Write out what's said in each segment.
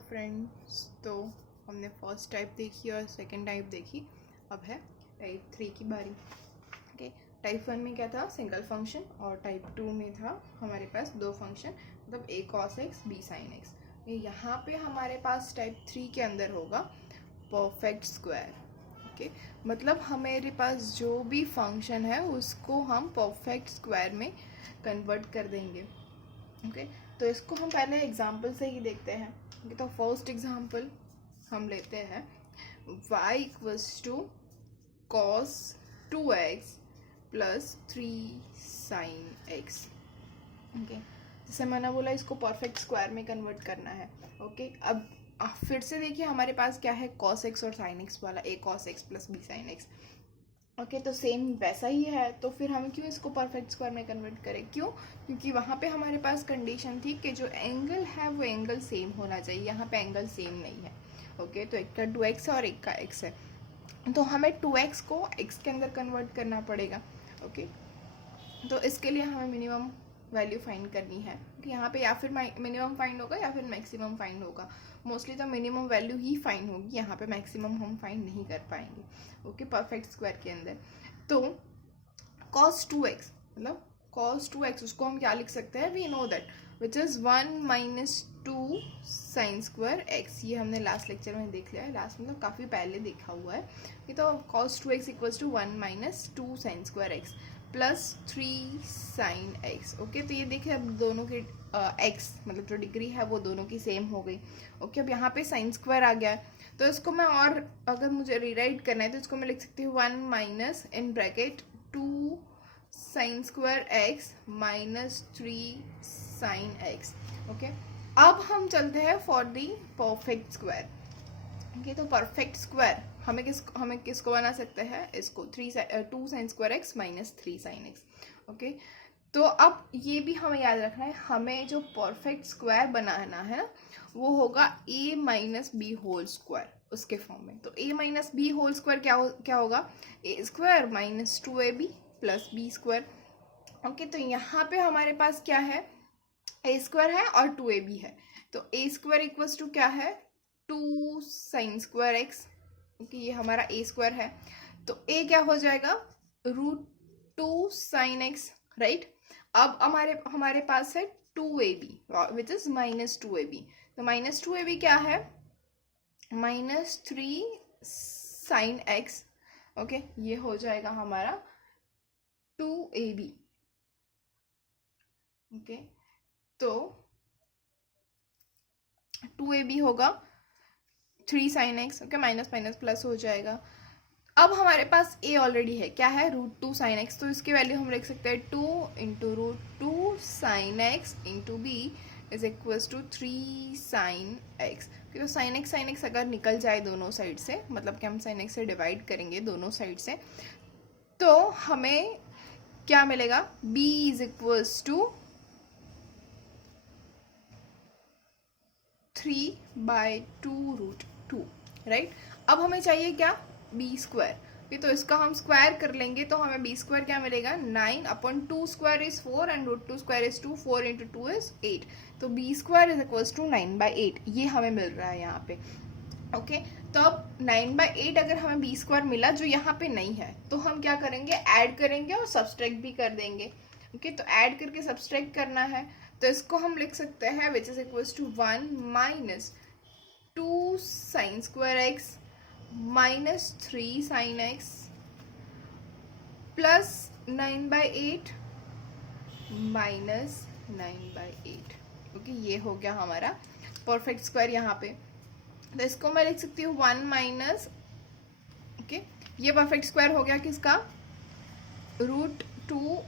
Friends, तो हमने first type देखी और सेकंड टाइप देखी। अब है टाइप 3 की बारी। ओके, टाइप 1 में क्या था, सिंगल फंक्शन, और टाइप 2 में था हमारे पास दो फंक्शन, मतलब a cos x b sin x। यहाँ पे हमारे पास टाइप 3 के अंदर होगा परफेक्ट स्क्वायर। ओके, मतलब हमारे पास जो भी फंक्शन है उसको हम परफेक्ट स्क्वायर में कन्वर्ट कर देंगे। ओके, तो इसको हम पहले एग्जाम्पल से ही देखते हैं। ओके, तो फर्स्ट एग्जाम्पल हम लेते हैं y equals to cos 2x plus 3 sin x। Okay, जैसे मैंने बोला इसको परफेक्ट स्क्वायर में कन्वर्ट करना है। ओके, अब फिर से देखिए हमारे पास क्या है, cos x और sin x वाला, a cos x plus b sin x। Okay, तो सेम वैसा ही है, तो फिर हम क्यों इसको परफेक्ट स्क्वायर में कन्वर्ट करें? क्यों? क्योंकि वहाँ पे हमारे पास कंडीशन थी कि जो एंगल है वो एंगल सेम होना चाहिए। यहाँ पे एंगल सेम नहीं है। ओके, तो एक का 2x है और एक का x है, तो हमें 2x को x के अंदर कन्वर्ट करना पड़ेगा। ओके, तो इसके लिए हमें मिनिमम वैल्यू फाइंड करनी है कि यहाँ पे या फिर मिनिमम फाइंड होगा या फिर मैक्सिमम फाइंड होगा। मोस्टली तो मिनिमम वैल्यू ही फाइंड होगी, यहाँ पे मैक्सिमम हम फाइंड नहीं कर पाएंगे। ओके, परफेक्ट स्क्वायर के अंदर तो cos 2x, मतलब cos 2x उसको हम क्या लिख सकते हैं, we know that which is 1 minus 2 sine square x। ये हमने लास्ट लेक्चर में देख लिया है, लास्ट मतलब काफ़ी पहले देखा हुआ है कि तो cos 2x equals to 1 minus 2 sine square x plus 3 sine x। Okay, तो ये देखिए अब दोनों के x मतलब जो डिग्री है वो दोनों की सेम हो गई। ओके, अब यहाँ पे साइन स्क्वायर आ गया है, तो इसको मैं और अगर मुझे रीराइट करना है तो इसको मैं लिख सकती हूँ 1 minus in bracket 2 sine square x minus 3 sine x। Okay, अब हम चलते हैं for the perfect square. Okay, तो परफेक्ट स्क्वायर हमें किसको बना सकते हैं, इसको 2 sine square x minus 3 sine x। Okay, तो अब ये भी हमें याद रखना है, हमें जो परफेक्ट स्क्वायर बनाना है वो होगा a minus B whole square उसके फॉर्म में। तो a minus B whole square क्या होगा, a square minus 2ab plus B square. Okay, तो यहाँ पे हमारे पास क्या है, a स्क्वायर है और 2ab है, तो a स्क्वायर इक्वल्स टू क्या है, 2 साइन स्क्वायर x। ओके, ये हमारा a स्क्वायर है, तो a क्या हो जाएगा, √2 साइन x, राइट। अब हमारे पास है 2ab which is minus 2ab, तो माइनस 2ab क्या है, माइनस 3 साइन x। ओके, ये हो जाएगा हमारा 2ab। ओके, तो 2ab होगा 3 sine x। Okay, minus minus plus हो जाएगा। अब हमारे पास a ऑलरेडी है, क्या है, √2 साइन x, तो इसकी वैल्यू हम लिख सकते हैं 2 into √2 sine x into B is equals to 3 sine x। तो साइन x अगर निकल जाए दोनों साइड से, मतलब कि हम साइन x से डिवाइड करेंगे दोनों साइड से, तो हमें क्या मिलेगा, b is equals to 3/2√2, right. अब हमें चाहिए क्या, बी स्क्वायर। तो इसका हम स्क्वायर कर लेंगे तो हमें बी स्क्वायर क्या मिलेगा, 9/2 square is 4 and √2 square is 2, 4 into 2 is 8, तो B square is equals to 9/8। ये हमें मिल रहा है यहाँ पे। ओके, तो अब 9/8 अगर हमें बी स्क्वायर मिला जो यहाँ पे नहीं है, तो हम क्या करेंगे, ऐड करेंगे और सब्सट्रैक्ट भी कर देंगे। ओके, तो ऐड करके सब्सट्रैक्ट करना है, तो इसको हम लिख सकते हैं which is equals to 1 minus 2 sine square X minus 3 sine X plus 9/8 minus 9/8। Okay, ये हो गया हमारा परफेक्ट स्क्वायर यहाँ पे। तो इसको मैं लिख सकती हूँ 1 माइनस, ओके, ये परफेक्ट स्क्वायर हो गया किसका, √2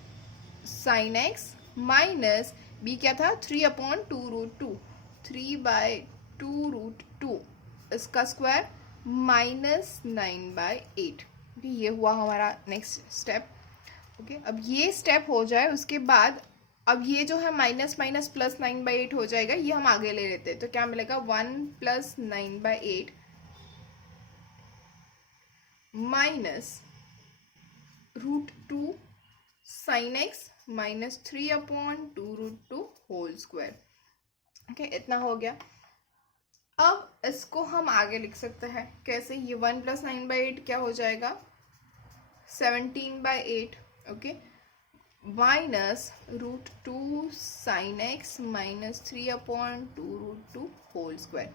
साइन एक्स माइनस बी क्या था, 3/2√2, 3/2√2 इसका स्क्वायर माइनस 9/8। ये हुआ हमारा नेक्स्ट स्टेप। ओके, अब ये स्टेप हो जाए उसके बाद अब ये जो है माइनस माइनस प्लस 9/8 हो जाएगा, ये हम आगे ले लेते हैं, तो क्या मिलेगा, 1 plus 9/8 minus √2 sine x minus 3/2√2 whole square. Okay, इतना हो गया। इसको हम आगे लिख सकते हैं कैसे, ये 1 + 9/8 क्या हो जाएगा 17/8, okay, minus √2 sin x minus 3/2 whole square.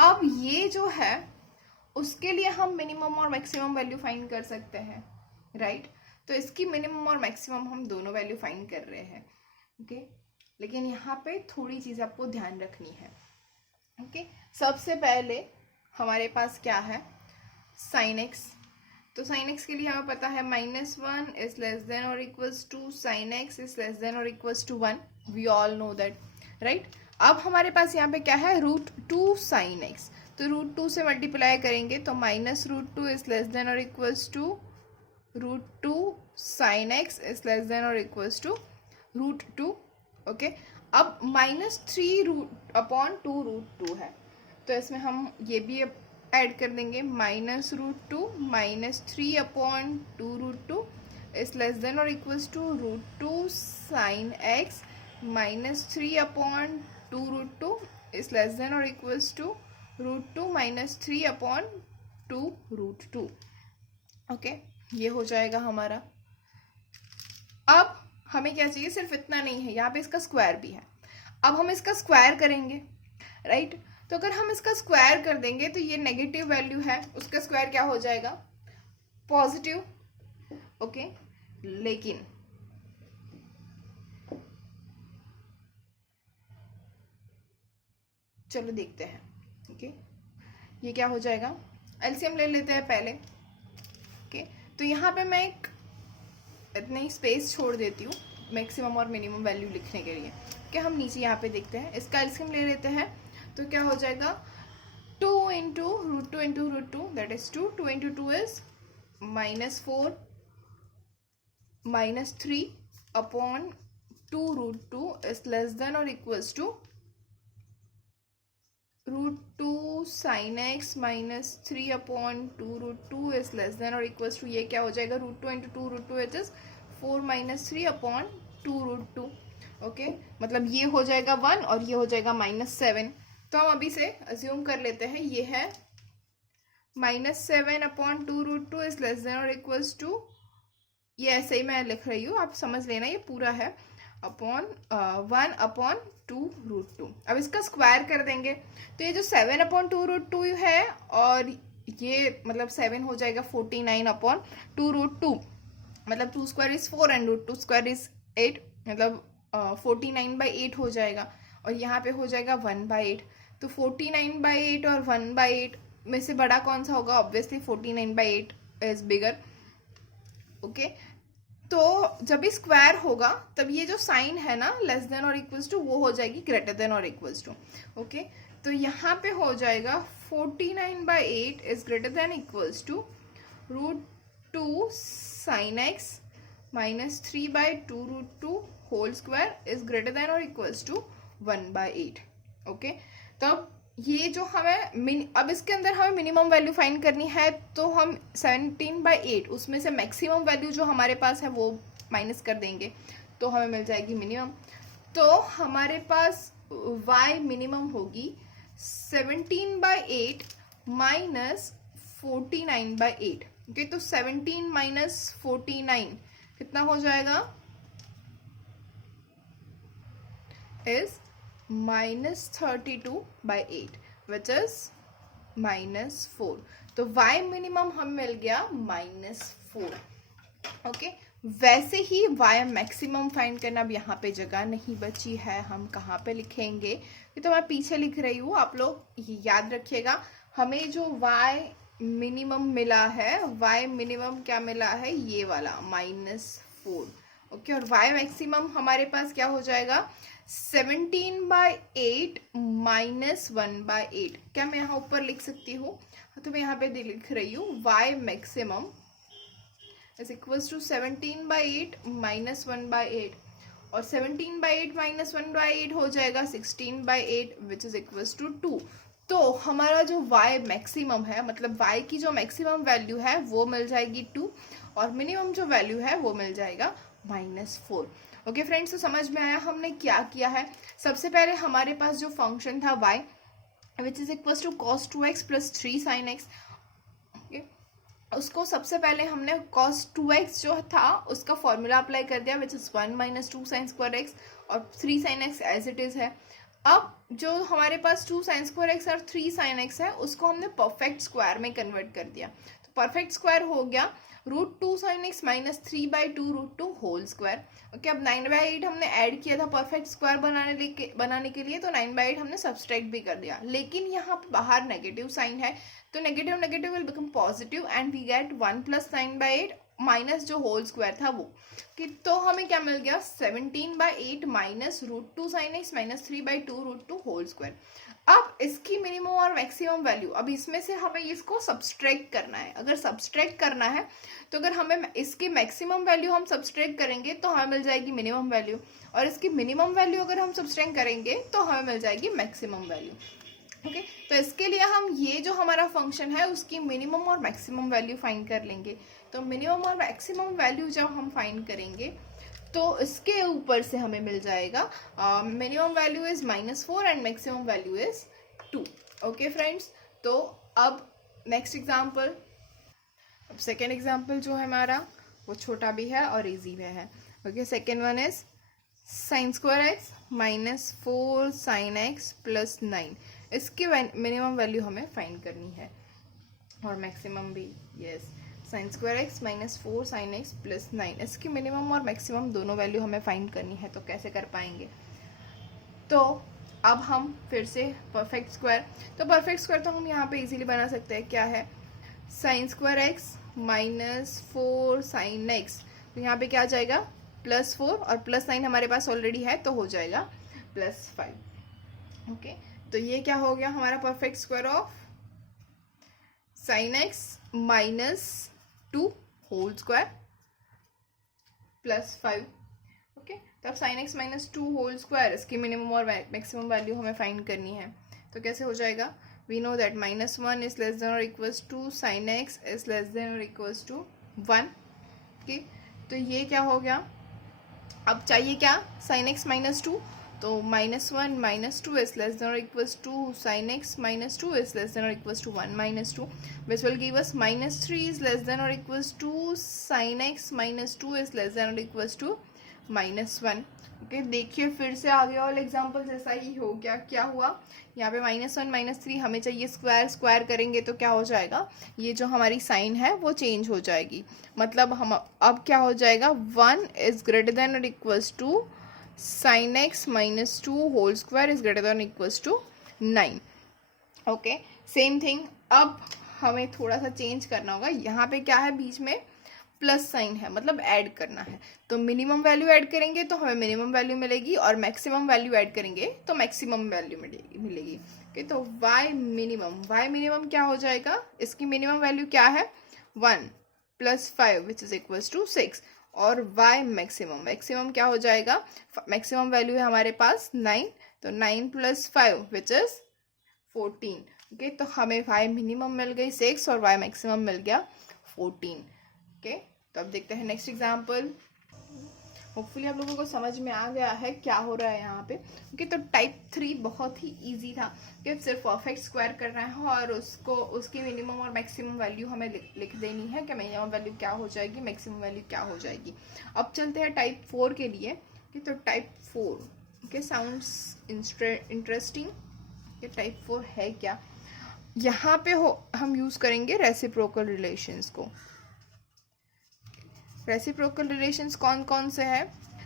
अब ये जो है उसके लिए हम मिनिमम और मैक्सिमम वैल्यू फाइंड कर सकते हैं, राइट। तो इसकी मिनिमम और मैक्सिमम हम दोनों वैल्यू फाइंड कर रहे हैं, ओके। लेकिन यहाँ पे थोड़ी चीज़ आपको ध्यान रखनी है, ओके। सबसे पहले हमारे पास क्या है sin x, तो sin x के लिए हमें पता है -1 is less than or equals to sin x is less than or equals to 1, we all know that, right। अब हमारे पास यहाँ पे क्या है √2 sin x, तो √2 से मल्टीप्लाई करेंगे तो -√2 is less than or equals to √2 sin x is less than or equals to √2, okay. अब -3/2 √2 है, तो इसमें हम ये भी ऐड कर देंगे -√2 -3/2 √2 इज लेस देन और equals to √2 sin x -3/2 √2 is less than और इक्वल्स टू √2 -3/2 √2, ओके। ये हो जाएगा हमारा। अब हमें क्या चाहिए, सिर्फ इतना नहीं है, यहाँ पे इसका स्क्वायर भी है। अब हम इसका स्क्वायर करेंगे, राइट। तो अगर हम इसका स्क्वायर कर देंगे तो ये नेगेटिव वैल्यू है, उसका स्क्वायर क्या हो जाएगा पॉजिटिव, ओके। लेकिन चलो देखते हैं, ओके। ये क्या हो जाएगा, एलसीएम ले लेते हैं पहले, ओके। तो यहाँ पे मैं एक इतनी ही स्पेस छोड़ देती हूँ मैक्सिमम और मिनिमम वैल्यू लिखने के लिए, कि हम नीचे यहाँ पे देखते हैं। इसका एलसीएम ले लेते हैं, तो क्या हो जाएगा 2 × √2 × √2 that is 2, 2 × 2 is -4 -3/2 √2 is less than और equals to √2 sin x -3/2 √2 is less than और इक्वल्स टू, ये क्या हो जाएगा √2 × 2 √2 इट इज 4 -3/2 √2, ओके। मतलब ये हो जाएगा 1 और ये हो जाएगा -7। तो हम अभी से अज्यूम कर लेते हैं ये है -7/2 √2 इज लेस देन और इक्वल्स टू, ये ऐसे ही मैं लिख रही हूँ, आप समझ लेना, ये पूरा है अपॉन 1/2 √2। अब इसका स्क्वायर कर देंगे तो ये जो 7/2 √2 है और ये मतलब 7 हो जाएगा 49/2 √2, मतलब 2 square is 4 and √2 square is 8, मतलब 49/8 हो जाएगा। और यहाँ पे हो जाएगा 1/8, तो 49/8 और 1/8 में से बड़ा कौन सा होगा, ऑब्वियसली 49/8 इज बिगर, ओके। तो जब भी स्क्वायर होगा तब ये जो साइन है ना लेस देन और इक्वल्स टू, वो हो जाएगी ग्रेटर देन और इक्वल्स टू, ओके। तो यहाँ पे हो जाएगा 49/8 is greater than equals to √2 sin x -3/2 √2 whole square is greater than और इक्वल्स टू 1/8, ओके। तब ये जो हमें अब इसके अंदर हमें मिनिमम वैल्यू फाइंड करनी है, तो हम 17/8 उसमें से मैक्सिमम वैल्यू जो हमारे पास है वो माइनस कर देंगे, तो हमें मिल जाएगी मिनिमम। तो हमारे पास y मिनिमम होगी 17/8 -49/8, ओके। तो 17 - 49 कितना हो जाएगा, इज -32/8 विच इज -4। तो y मिनिमम हम मिल गया -4, ओके। वैसे ही y मैक्सिमम फाइंड करना, अब यहाँ पे जगह नहीं बची है, हम कहाँ पे लिखेंगे, ये तो मैं पीछे लिख रही हूँ, आप लोग याद रखिएगा। हमें जो y मिनिमम मिला है, y मिनिमम क्या मिला है, ये वाला -4, ओके। और y मैक्सिमम हमारे पास क्या हो जाएगा 17/8 -1/8। क्या मैं यहाँ ऊपर लिख सकती हूँ, तो मैं यहाँ पे लिख रही हूँ y maximum is equals to 17/8 -1/8, और 17/8 -1/8 हो जाएगा 16/8 विच इज इक्वल्स टू 2। तो हमारा जो y मैक्सिमम है, मतलब y की जो मैक्सिमम वैल्यू है वो मिल जाएगी 2, और मिनिमम जो वैल्यू है वो मिल जाएगा -4, ओके फ्रेंड्स। तो समझ में आया हमने क्या किया है। सबसे पहले हमारे पास जो फंक्शन था y, which is equals to cos 2x plus 3 sin x। Okay, उसको सबसे पहले हमने cos 2x जो था उसका फॉर्मूला अप्लाई कर दिया, which is 1 minus 2 sine square x, और 3 sin x as it is है। अब जो हमारे पास 2 साइन स्क्वायर एक्स और 3 साइन एक्स है उसको हमने परफेक्ट स्क्वायर में कन्वर्ट कर दिया। तो परफेक्ट स्क्वायर हो गया √2 sine x minus 3/2 √2 whole square. Okay, अब 9/8 हमने ऐड किया था परफेक्ट स्क्वायर बनाने के लिए, तो 9/8 हमने सब्सट्रैक्ट भी कर दिया, लेकिन यहाँ पे बाहर नेगेटिव साइन है, तो negative negative will become positive and we get 1 plus 9/8 minus जो होल स्क्वायर था वो कि, तो हमें क्या मिल गया 17/8 minus √2 sine x minus 3/2 √2 whole square. अब इसकी मिनिमम और मैक्सिमम वैल्यू, अब इसमें से हमें इसको सब्सट्रैक्ट करना है। अगर सब्सट्रैक्ट करना है तो अगर हमें इसकी मैक्सिमम वैल्यू हम सब्सट्रैक्ट करेंगे तो हमें मिल जाएगी मिनिमम वैल्यू, और इसकी मिनिमम वैल्यू अगर हम सब्सट्रैक्ट करेंगे तो हमें मिल जाएगी मैक्सिमम वैल्यू। ओके, तो इसके लिए हम ये जो हमारा फंक्शन है उसकी मिनिमम और मैक्सिमम वैल्यू फाइंड कर लेंगे। तो मिनिमम और मैक्सिमम वैल्यू जब हम फाइंड करेंगे तो इसके ऊपर से हमें मिल जाएगा minimum value is -4 and maximum value is 2। Okay friends, तो अब नेक्स्ट एग्जाम्पल, अब सेकेंड एग्जाम्पल जो है हमारा वो छोटा भी है और इजी भी है। Okay, second one is sine square X minus 4 sign X plus 9। इसकी मिनिमम वैल्यू हमें फाइंड करनी है और मैक्सिमम भी। Yes, sign square X minus 4 sign X plus 9, इसकी मिनिमम और मैक्सिमम दोनों वैल्यू हमें फाइंड करनी है। तो कैसे कर पाएंगे? तो अब हम फिर से परफेक्ट स्क्वायर, तो परफेक्ट स्क्वायर तो हम यहाँ पे इजीली बना सकते हैं। क्या है? Sign square X minus 4 sine x, तो यहाँ पे क्या आ जाएगा +4 और +9 हमारे पास ऑलरेडी है तो हो जाएगा +5। ओके, तो ये क्या हो गया हमारा perfect square of sine x minus 2 whole square +5। Okay, तो अब sine x minus 2 whole square, इसकी मिनिमम और मैक्सिमम वैल्यू हमें फाइंड करनी है। तो कैसे हो जाएगा? We know that -1 is less than और equals to sine x is less than और इक्वल्स टू 1। ओके, तो ये क्या हो गया? अब चाहिए क्या? साइन एक्स माइनस 2, तो -1 माइनस 2 इज लेस देन और equals to sine x minus 2 is less than और equals to 1 minus 2, which will give us -3 is less than और equals to sine x minus 2 is less than और equals to -1। Okay, देखिए फिर से आगे वाले example जैसा ही हो गया। क्या हुआ? यहाँ पे -1 -3 हमें चाहिए स्क्वायर, स्क्वायर करेंगे तो क्या हो जाएगा? ये जो हमारी साइन है वो चेंज हो जाएगी, मतलब हम अब क्या हो जाएगा 1 इज ग्रेटर देन और equals to sine x minus 2 whole square is greater than equals to 9। Okay, same thing अब हमें थोड़ा सा चेंज करना होगा। यहाँ पे क्या है? बीच में प्लस साइन है, मतलब ऐड करना है। तो मिनिमम वैल्यू ऐड करेंगे तो हमें मिनिमम वैल्यू मिलेगी, और मैक्सिमम वैल्यू ऐड करेंगे तो मैक्सिमम वैल्यू मिलेगी। ओके, तो y मिनिमम क्या हो जाएगा? इसकी मिनिमम वैल्यू क्या है? 1 + 5 विच इज इक्वल्स टू 6, और y मैक्सिमम क्या हो जाएगा? मैक्सिमम वैल्यू है हमारे पास 9, तो 9 + 5 विच इज 14। ओके, तो हमें y मिनिमम मिल गई 6 और y मैक्सिमम मिल गया 14। ओके, तो अब देखते हैं नेक्स्ट एग्जाम्पल। होपफुली आप लोगों को समझ में आ गया है क्या हो रहा है यहाँ पे। ओके, तो टाइप 3 बहुत ही इजी था कि सिर्फ परफेक्ट स्क्वायर करना है और उसकी मिनिमम और मैक्सिमम वैल्यू हमें लिख देनी है कि मिनिमम वैल्यू क्या हो जाएगी, मैक्सिमम वैल्यू क्या हो जाएगी। अब चलते हैं टाइप 4 के लिए। ओके, तो type 4 okay sounds interesting. Okay, type 4 है क्या? यहाँ पे हम यूज़ करेंगे रेसिप्रोकल रिलेशंस को। रेसिप्रोकल रिलेशंस कौन कौन से हैं?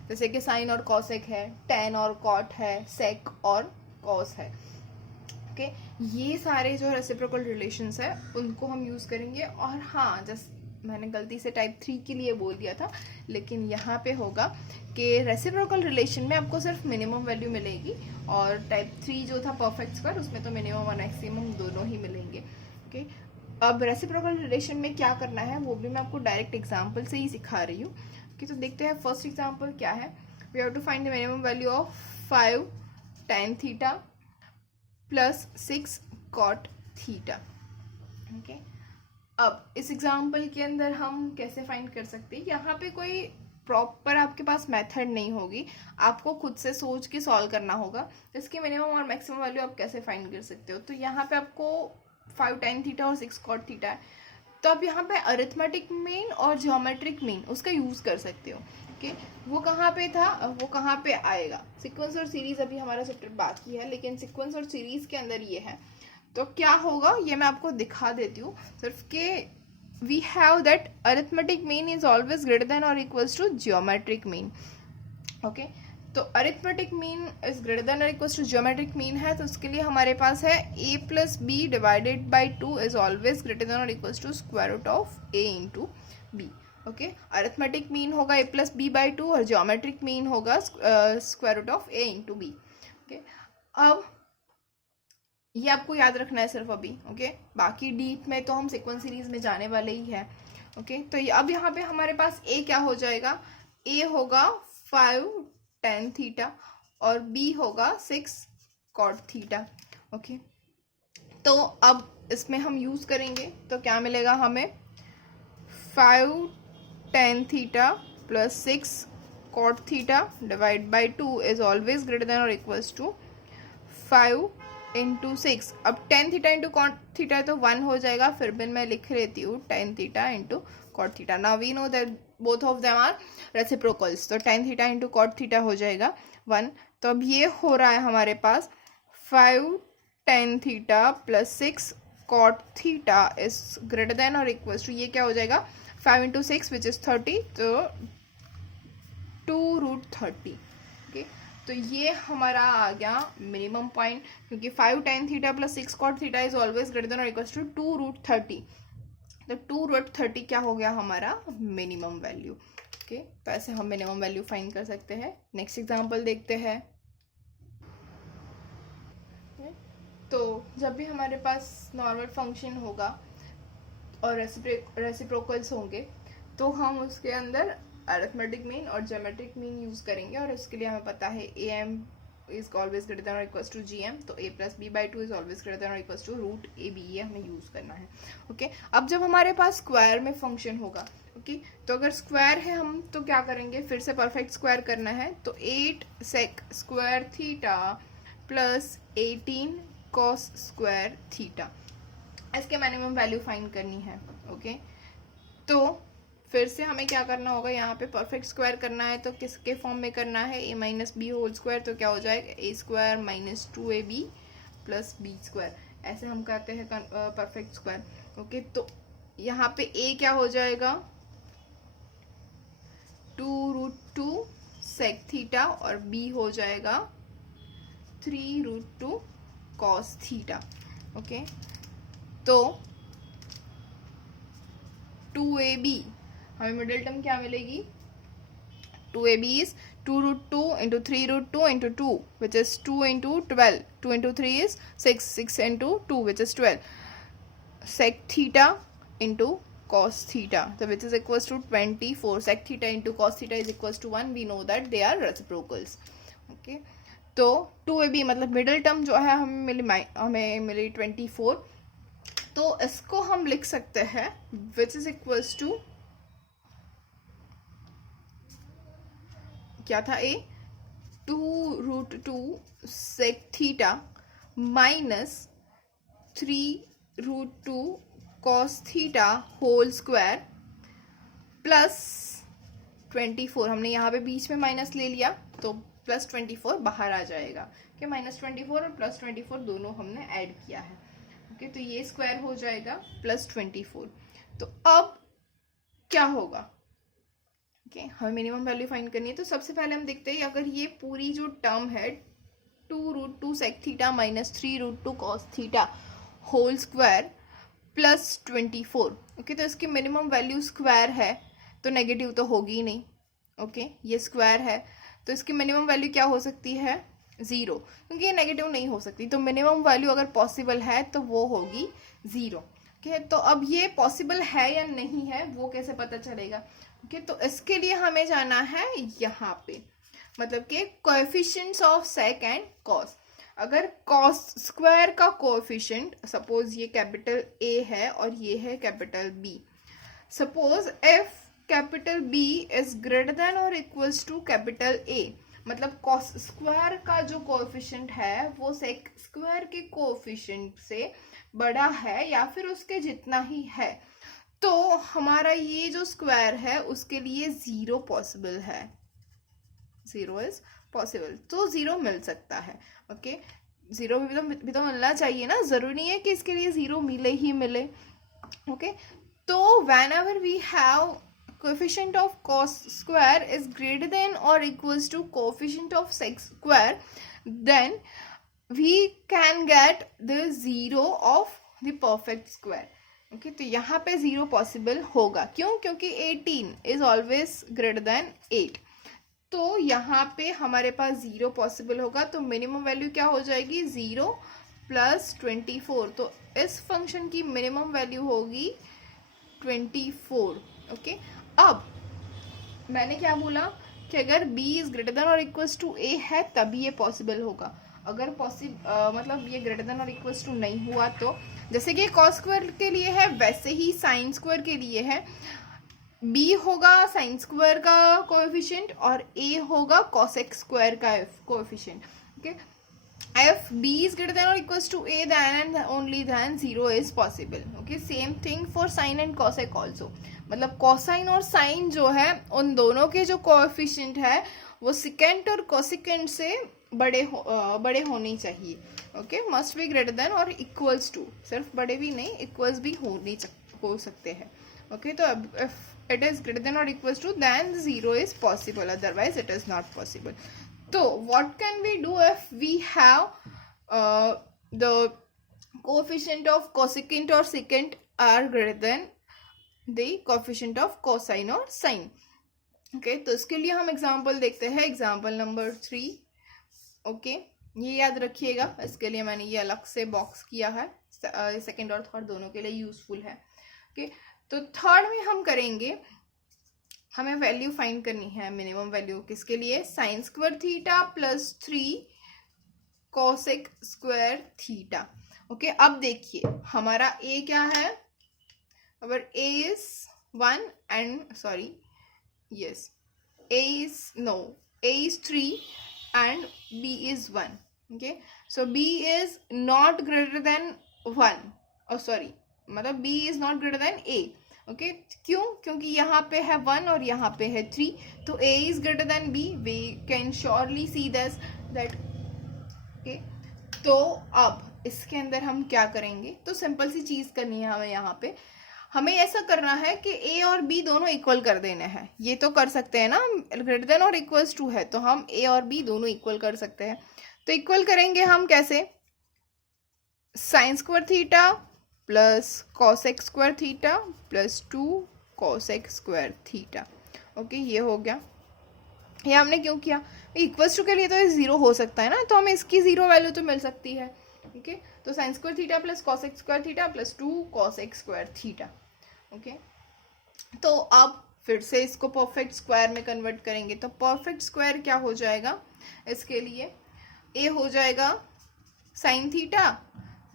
जैसे कि साइन और कॉसेक है, टेन और कॉट है, सेक और कॉस है। ओके, ये सारे जो रेसिप्रोकल रिलेशंस है उनको हम यूज़ करेंगे। और हाँ, जैसे मैंने गलती से टाइप 3 के लिए बोल दिया था, लेकिन यहाँ पे होगा कि रेसिप्रोकल रिलेशन में आपको सिर्फ मिनिमम वैल्यू मिलेगी, और टाइप 3 जो था परफेक्ट स्क्वायर उसमें तो मिनिमम और मैक्सिमम दोनों ही मिलेंगे। ओके, अब रेसिप्रोकल रिलेशन में क्या करना है वो भी मैं आपको डायरेक्ट एग्जांपल से ही सिखा रही हूँ। कि तो देखते हैं फर्स्ट एग्जांपल क्या है। We have to find the minimum value of 5 tan theta plus 6 cot theta. Okay, अब इस एग्जांपल के अंदर हम कैसे फाइंड कर सकते हैं? यहाँ पे कोई प्रॉपर आपके पास मेथड नहीं होगी, आपको खुद से सोच के सॉल्व करना होगा। इसकी मिनिमम और मैक्सिमम वैल्यू आप कैसे फाइंड कर सकते हो। तो यहाँ पे आपको 5 tan थीटा और 6 cot थीटा है, तो आप यहाँ पे अरिथमेटिक मीन और जियोमेट्रिक मीन उसका यूज़ कर सकते हो। ओके, वो कहाँ पे था, वो कहाँ पे आएगा। सीक्वेंस और सीरीज अभी हमारा चैप्टर बाकी है, लेकिन सीक्वेंस और सीरीज के अंदर ये है। तो क्या होगा ये मैं आपको दिखा देती हूँ सिर्फ के we have that arithmetic mean is always greater than or equals to geometric mean. okay, तो arithmetic mean is greater than और इक्वल्स टू जियोमेट्रिक मीन है, तो उसके लिए हमारे पास है a plus B divided by 2 is always greater than और equals to square root of a into B. Okay, arithmetic mean होगा a प्लस बी बाई 2 और जियोमेट्रिक मीन होगा square root of a into B. Okay, अब ये आपको याद रखना है सिर्फ अभी। ओके, बाकी डीप में तो हम सीक्वेंस सीरीज में जाने वाले ही है। ओके, तो अब यहाँ पे हमारे पास a क्या हो जाएगा, a होगा 5 tan थीटा और b होगा 6 cot थीटा। ओके, तो अब इसमें हम यूज करेंगे तो क्या मिलेगा हमें, 5 tan theta plus 6 cot theta divide by 2 is always greater than और इक्वल्स टू 5 इंटू 6। अब tan theta into cot theta है तो 1 हो जाएगा, फिर भी मैं लिख लेती हूँ tan theta into cot theta. Now we know that both of them are reciprocals, तो tan theta into cot theta हो जाएगा 1। तो अब ये हो रहा है हमारे पास 5 tan theta plus 6 cot theta is greater than और इक्वल्स टू, ये क्या हो जाएगा 5 इंटू 6 विच इज 30, तो 2 रूट 30। ओके, तो ये हमारा आ गया मिनिमम पॉइंट, क्योंकि 5 tan theta plus 6 cot theta is always greater than और इक्वल्स टू 2 रूट 30। तो 2 रूट 30 क्या हो गया हमारा मिनिमम वैल्यू। ओके, तो ऐसे हम मिनिमम वैल्यू फाइंड कर सकते हैं। नेक्स्ट एग्जांपल देखते हैं। तो जब भी हमारे पास नॉर्मल फंक्शन होगा और रेसिप्रोकल्स होंगे तो हम उसके अंदर अरिथमेटिक मीन और ज्योमेट्रिक मीन यूज करेंगे, और इसके लिए हमें पता है A M is always greater than और इक्वल्स टू जी एम, तो a plus B by 2 is always greater than और equals to root A B, ये हमें यूज करना है। ओके, अब जब हमारे पास स्क्वायर में फंक्शन होगा, ओके, तो अगर स्क्वायर है हम तो क्या करेंगे, फिर से परफेक्ट स्क्वायर करना है, तो 8 sec square theta plus 18 cos square theta, इसके मिनिमम वैल्यू फाइंड करनी है। ओके, तो फिर से हमें क्या करना होगा, यहाँ पे परफेक्ट स्क्वायर करना है तो किसके फॉर्म में करना है, a minus B whole square, तो क्या हो जाएगा a square minus 2ab plus B square, ऐसे हम कहते हैं परफेक्ट स्क्वायर। ओके, तो यहाँ पे a क्या हो जाएगा 2 रूट 2 sec थीटा और b हो जाएगा 3 रूट 2 cos थीटा। ओके, तो 2ab हमें मिडिल टर्म क्या मिलेगी, 2ab is 2 root 2 into 3 root 2 into 2 which is 2 into 12, 2 into 3 is 6, 6 into 2 which is 12, sec theta into cos theta, तो which is equals to 24, sec theta into cos theta is equals to 1, we know that they are reciprocals. Okay, तो 2ab मतलब middle term जो है हमें मिली 24, तो इसको हम लिख सकते हैं विच इज इक्वल्स टू, क्या था a 2 root 2 sec theta minus 3 root 2 cos theta whole square plus 24, हमने यहाँ पे बीच में माइनस ले लिया तो प्लस 24 बाहर आ जाएगा, कि माइनस 24 और प्लस 24 दोनों हमने ऐड किया है। ओके, तो ये स्क्वायर हो जाएगा प्लस 24। तो अब क्या होगा, ओके, हमें मिनिमम वैल्यू फाइंड करनी है। तो सबसे पहले हम देखते हैं अगर ये पूरी जो टर्म है 2 root 2 sec theta minus 3 root 2 cos theta whole square plus 24, okay, तो इसकी मिनिमम वैल्यू स्क्वायर है तो नेगेटिव तो होगी ही नहीं। ओके, ये स्क्वायर है तो इसकी मिनिमम वैल्यू क्या हो सकती है 0, क्योंकि ये नेगेटिव नहीं हो सकती, तो मिनिमम वैल्यू अगर पॉसिबल है तो वो होगी 0। ओके, तो अब ये पॉसिबल है या नहीं है वो कैसे पता चलेगा। ओके, तो इसके लिए हमें जाना है यहाँ पे, मतलब कि coefficients of sec and cos. अगर कॉस स्क्वायर का कोएफिशिएंट, सपोज ये कैपिटल A है और ये है capital B, suppose if capital b is greater than और इक्वल्स टू कैपिटल ए, मतलब कॉस स्क्वायर का जो कोएफिशिएंट है वो सेक स्क्वायर के कोएफिशिएंट से बड़ा है या फिर उसके जितना ही है, तो हमारा ये जो स्क्वायर है उसके लिए जीरो पॉसिबल है, जीरो इज पॉसिबल, तो जीरो मिल सकता है। ओके, जीरो भी तो मिलना चाहिए ना, जरूरी नहीं है कि इसके लिए जीरो मिले ही मिले। ओके, तो whenever we have coefficient of cos square is greater than or equals to coefficient of sec square, then we can get the zero of the perfect square. okay, तो यहाँ पे zero possible होगा, क्यों? क्योंकि 18 is always greater than 8, तो यहाँ पे हमारे पास जीरो पॉसिबल होगा, तो मिनिमम वैल्यू क्या हो जाएगी? 0 प्लस 24, तो इस फंक्शन की मिनिमम वैल्यू होगी 24। ओके, अब मैंने क्या बोला कि अगर b इज ग्रेटर देन और इक्वल्स टू a है तभी ये पॉसिबल होगा, अगर मतलब ये ग्रेटर देन और इक्वल्स टू नहीं हुआ तो, जैसे कि कॉस स्क्वायर के लिए है वैसे ही साइन स्क्वायर के लिए है, b होगा साइन स्क्वायर का कोएफिशिएंट और a होगा कॉसेक स्क्वायर का coefficient. Okay, if b is greater than or equals to a, then and only then zero is possible. okay, same thing for sin and cosec also, मतलब cosine और sin जो है उन दोनों के जो कोएफिशिएंट है वो सेकेंड और कोसेकेंड से बड़े होने चाहिए। Okay, must be greater than और इक्वल्स टू, सिर्फ बड़े भी नहीं इक्वल्स भी हो सकते हैं। ओके, तो if it is greater than और equals to than zero is possible, otherwise it is not possible. So what can we do if we have the coefficient of cosecant or secant are greater than the coefficient of cosine or sine? Okay, तो इसके लिए हम example देखते हैं, example number 3। Okay, ये याद रखिएगा, इसके लिए मैंने ये अलग से बॉक्स किया है, सेकेंड और थर्ड दोनों के लिए यूजफुल है। ओके, तो थर्ड में हम करेंगे, हमें वैल्यू फाइंड करनी है, मिनिमम वैल्यू किसके लिए? Sine square theta plus 3 cosec square theta. Okay, अब देखिए हमारा a क्या है, अगर a is 1 and sorry yes a is 3 and b is 1। Okay, so b is not greater than 1, और सॉरी मतलब b is not greater than a। Okay, क्यों? क्योंकि यहाँ पे है 1 और यहाँ पे है 3, तो a is greater than b, we can surely see this that. Okay, तो अब इसके अंदर हम क्या करेंगे, तो सिंपल सी चीज करनी है हमें, यहाँ पे हमें ऐसा करना है कि a और b दोनों इक्वल कर देने हैं, ये तो कर सकते हैं ना, ग्रेटर देन और इक्वल्स टू है तो हम a और b दोनों इक्वल कर सकते हैं। तो इक्वल करेंगे हम कैसे? Sine square theta plus cosec square theta plus 2 cosec square theta. Okay, ये हो गया। ये हमने क्यों किया? इक्वल्स टू के लिए तो ये जीरो हो सकता है ना, तो हमें इसकी जीरो वैल्यू तो मिल सकती है। ओके, तो sine square theta plus cosec square theta plus 2 cosec square theta. Okay, तो अब फिर से इसको परफेक्ट स्क्वायर में कन्वर्ट करेंगे, तो परफेक्ट स्क्वायर क्या हो जाएगा? इसके लिए ए हो जाएगा साइन थीटा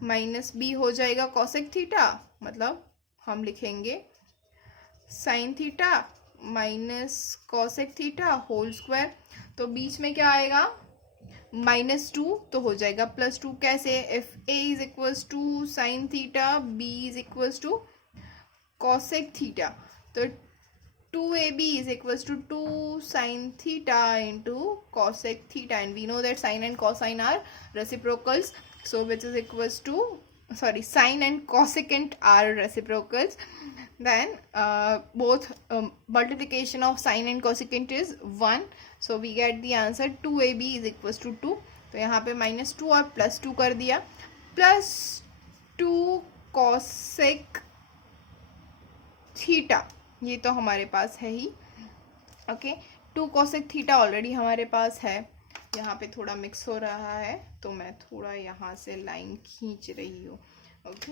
माइनस बी हो जाएगा कॉसेक थीटा, मतलब हम लिखेंगे sine theta minus cosec theta whole square, तो बीच में क्या आएगा? -2, तो हो जाएगा +2। कैसे? If a is equals to sine theta, b is equals to cosec theta, तो 2ab is equals to 2 sin theta into cosec theta, and we know that sin and cosine are reciprocals, so which is equals to sine and cosecant are reciprocals, then both multiplication of sine and cosecant is 1, so we get the answer 2ab is equals to 2। तो यहाँ पे -2 और +2 कर दिया, +2 cosec theta, ये तो हमारे पास है ही। ओके, 2 कोसेक थीटा ऑलरेडी हमारे पास है, यहाँ पे थोड़ा मिक्स हो रहा है तो मैं थोड़ा यहाँ से लाइन खींच रही हूँ। ओके,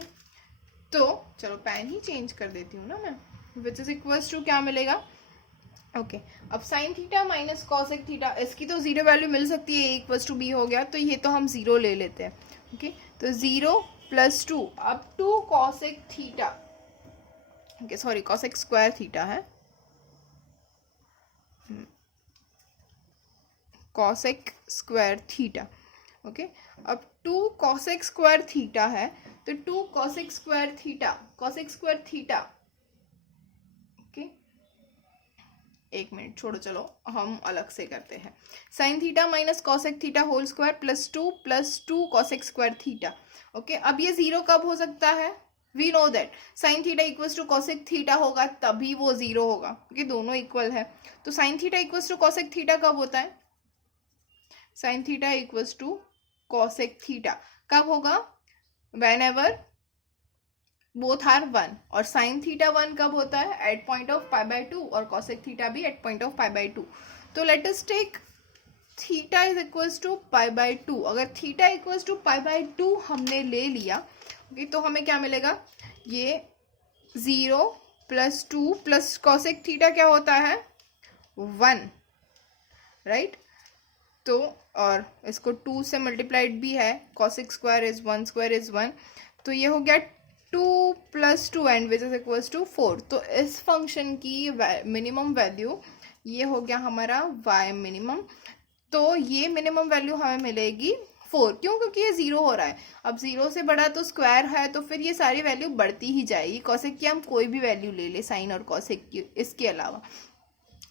तो चलो पेन ही चेंज कर देती हूँ ना मैं, विच इज इक्वल्स टू क्या मिलेगा? ओके, अब sign theta minus cosec theta, इसकी तो जीरो वैल्यू मिल सकती है, इक्वल्स टू बी हो गया, तो ये तो हम जीरो ले लेते हैं। ओके, तो 0 + 2, अब 2 cosec theta, okay sorry cosec square theta है, कॉसेक स्क्वायर थीटा। ओके, अब 2 कॉसेक स्क्वायर थीटा है, तो 2 कॉसेक स्क्वायर थीटा। ओके, एक मिनट छोड़ो, चलो हम अलग से करते हैं। Sine theta minus cosec theta whole square plus 2 cosec square theta. Okay, अब ये 0 कब हो सकता है? We know that sine theta equals to cosec theta होगा, तभी वो 0 होगा, क्योंकि दोनों इक्वल है। तो sine theta equals to cosec theta कब होता है? Sine theta equals to cosec theta कब होगा? Whenever both are 1। और साइन थीटा 1 कब होता है? एट पॉइंट ऑफ π/2, और कॉसेक थीटा भी एट पॉइंट ऑफ π/2। तो let us take theta is equals to π/2। अगर थीटा इक्वल्स टू π/2 हमने ले लिया, ओके, तो हमें क्या मिलेगा? ये 0 प्लस 2 प्लस कॉसेक थीटा क्या होता है? 1, राइट। तो और इसको 2 से मल्टीप्लाइड भी है, cosec square is 1 square is 1, तो ये हो गया 2 plus 2 and which is equals to 4। तो इस फंक्शन की मिनिमम वैल्यू ये हो गया हमारा y मिनिमम। तो ये मिनिमम वैल्यू हमें मिलेगी 4। क्यों? क्योंकि ये 0 हो रहा है। अब 0 से बड़ा तो स्क्वायर है, तो फिर ये सारी वैल्यू बढ़ती ही जाएगी। कॉसेक की हम कोई भी वैल्यू ले ले, साइन और कॉसेक की, इसके अलावा।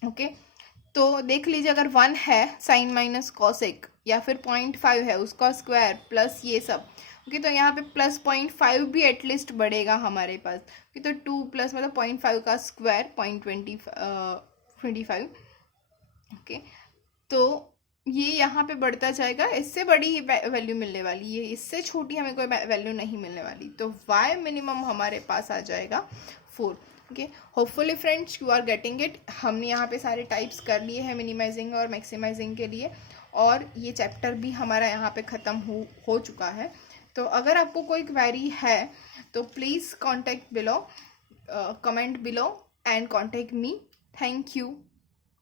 ओके, तो देख लीजिए, अगर 1 है साइन माइनस कॉसेक, या फिर 0.5 है उसका स्क्वायर प्लस ये सब, ओके, तो यहाँ पे प्लस 0.5 भी एटलीस्ट बढ़ेगा हमारे पास, ओके। तो 2 प्लस मतलब 0.5 का स्क्वायर 0.25, ओके। तो ये यहाँ पे बढ़ता जाएगा, इससे बड़ी ही वैल्यू मिलने वाली है, इससे छोटी हमें कोई वैल्यू नहीं मिलने वाली। तो y मिनिमम हमारे पास आ जाएगा 4। Okay, hopefully friends you are getting it. हमने यहाँ पे सारे टाइप्स कर लिए हैं मिनिमाइजिंग और मैक्सिमाइजिंग के लिए, और ये चैप्टर भी हमारा यहाँ पे ख़त्म हो चुका है। तो अगर आपको कोई क्वेरी है तो please contact below, comment below and contact me. Thank you.